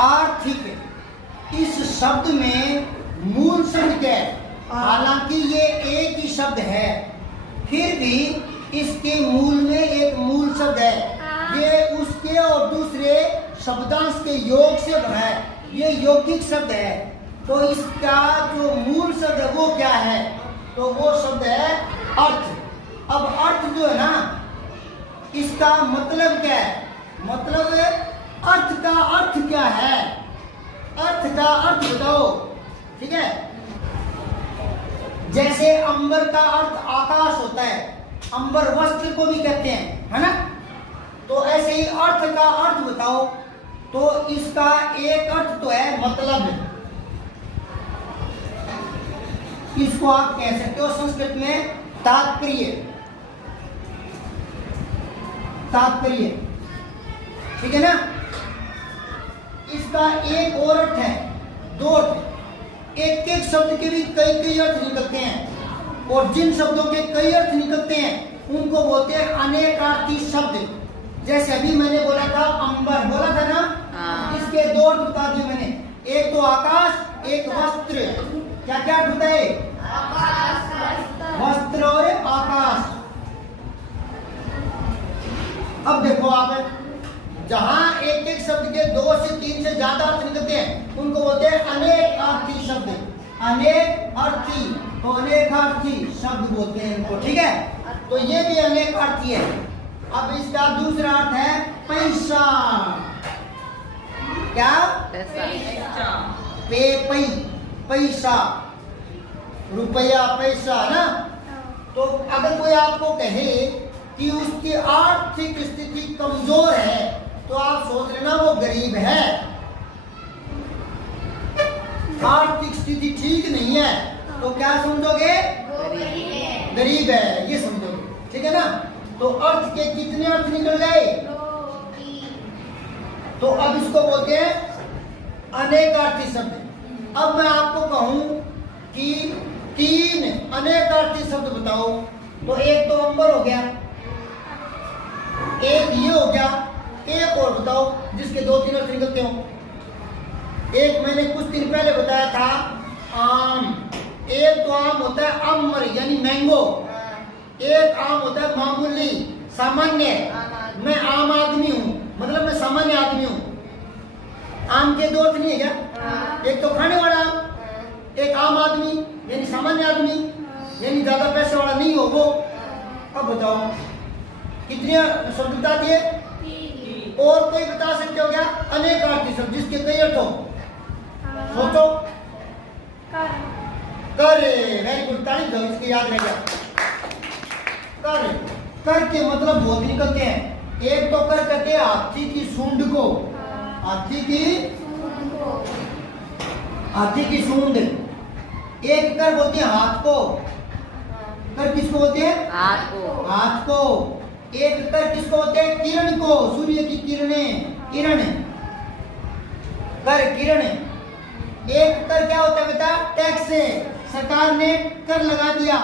आर्थिक इस शब्द में मूल शब्द क्या है? हालांकि ये एक ही शब्द है, फिर भी इसके मूल में एक मूल शब्द है। ये उसके और दूसरे शब्दांश के योग से बना है, ये यौगिक शब्द है। तो इसका जो मूल शब्द है वो क्या है? तो वो शब्द है अर्थ। अब अर्थ जो है ना, इसका मतलब क्या है? मतलब अर्थ का अर्थ क्या है? अर्थ का अर्थ बताओ। ठीक है, जैसे अंबर का अर्थ आकाश होता है, अंबर वस्त्र को भी कहते हैं, है ना? तो ऐसे ही अर्थ का अर्थ बताओ। तो इसका एक अर्थ तो है मतलब, इसको आप कह सकते हो संस्कृत में तात्पर्य। तात्पर्य, ठीक है ना? इसका एक और अर्थ है, दो अर्थ। एक एक शब्द के भी कई कई अर्थ निकलते हैं, और जिन शब्दों के कई अर्थ निकलते हैं उनको बोलते हैं अनेकार्थी शब्द। जैसे अभी मैंने बोला था अंबर, बोला था ना? इसके दो अर्थ बता दिए मैंने, एक तो आकाश, एक वस्त्र। क्या क्या अर्थ होता है? वस्त्र और आकाश। अब देखो आप, जहां एक एक शब्द के 2 से 3 से ज्यादा अर्थ निकलते हैं उनको बोलते हैं अनेकार्थी शब्द। अनेकार्थी, तो अनेकार्थी शब्द बोलते हैं इनको, ठीक है? तो ये भी अनेकार्थी है। अब इसका दूसरा अर्थ है पैसा। क्या? पैसा, रुपया, पैसा ना? तो अगर कोई आपको कहे कि उसकी आर्थिक स्थिति कमजोर है तो आप सोच लेना वो गरीब है। आर्थिक स्थिति ठीक नहीं है तो क्या समझोगे? गरीब है, ये समझोगे, ठीक है ना? तो अर्थ के कितने अर्थ निकल गए? तो अब इसको बोलते हैं अनेकार्थी शब्द। अब मैं आपको कहूं कि 3 अनेकार्थी शब्द बताओ, तो एक तो अंबर हो गया, एक ये हो गया, एक और बताओ जिसके 2-3 अर्थ निकलते हो। एक मैंने कुछ दिन पहले बताया था आम। एक तो आम होता है अम्र यानी मैंगो, एक आम होता है मामूली, सामान्य। मैं आम आदमी हूँ, मतलब मैं सामान्य आदमी हूँ। आम के 2 अर्थ नहीं है क्या? एक तो खाने वाला आम, एक आम आदमी यानी सामान्य आदमी, यानी ज्यादा पैसे वाला नहीं हो वो। अब बताओ कितने शब्द बता दिए? और कोई बता सकते हो क्या? अनेकार्थी शब्द जिसके कई अर्थ हो। सोचो। कर, वेरी गुड, तारीफ दो, इसके याद रह गया। कर, कर के मतलब बहुत निकलते हैं। एक तो कर कहते हैं हाथी की सूंड को, हाथी की सूंड। एक कर बोलते हैं हाथ को। कर किसको बोलते हैं? हाथ को। एक कर किसको बोलते हैं? किरण को, सूर्य की किरणें, किरण। कर, किरण। एक कर क्या होता है बेटा? टैक्स। सरकार ने कर लगा दिया।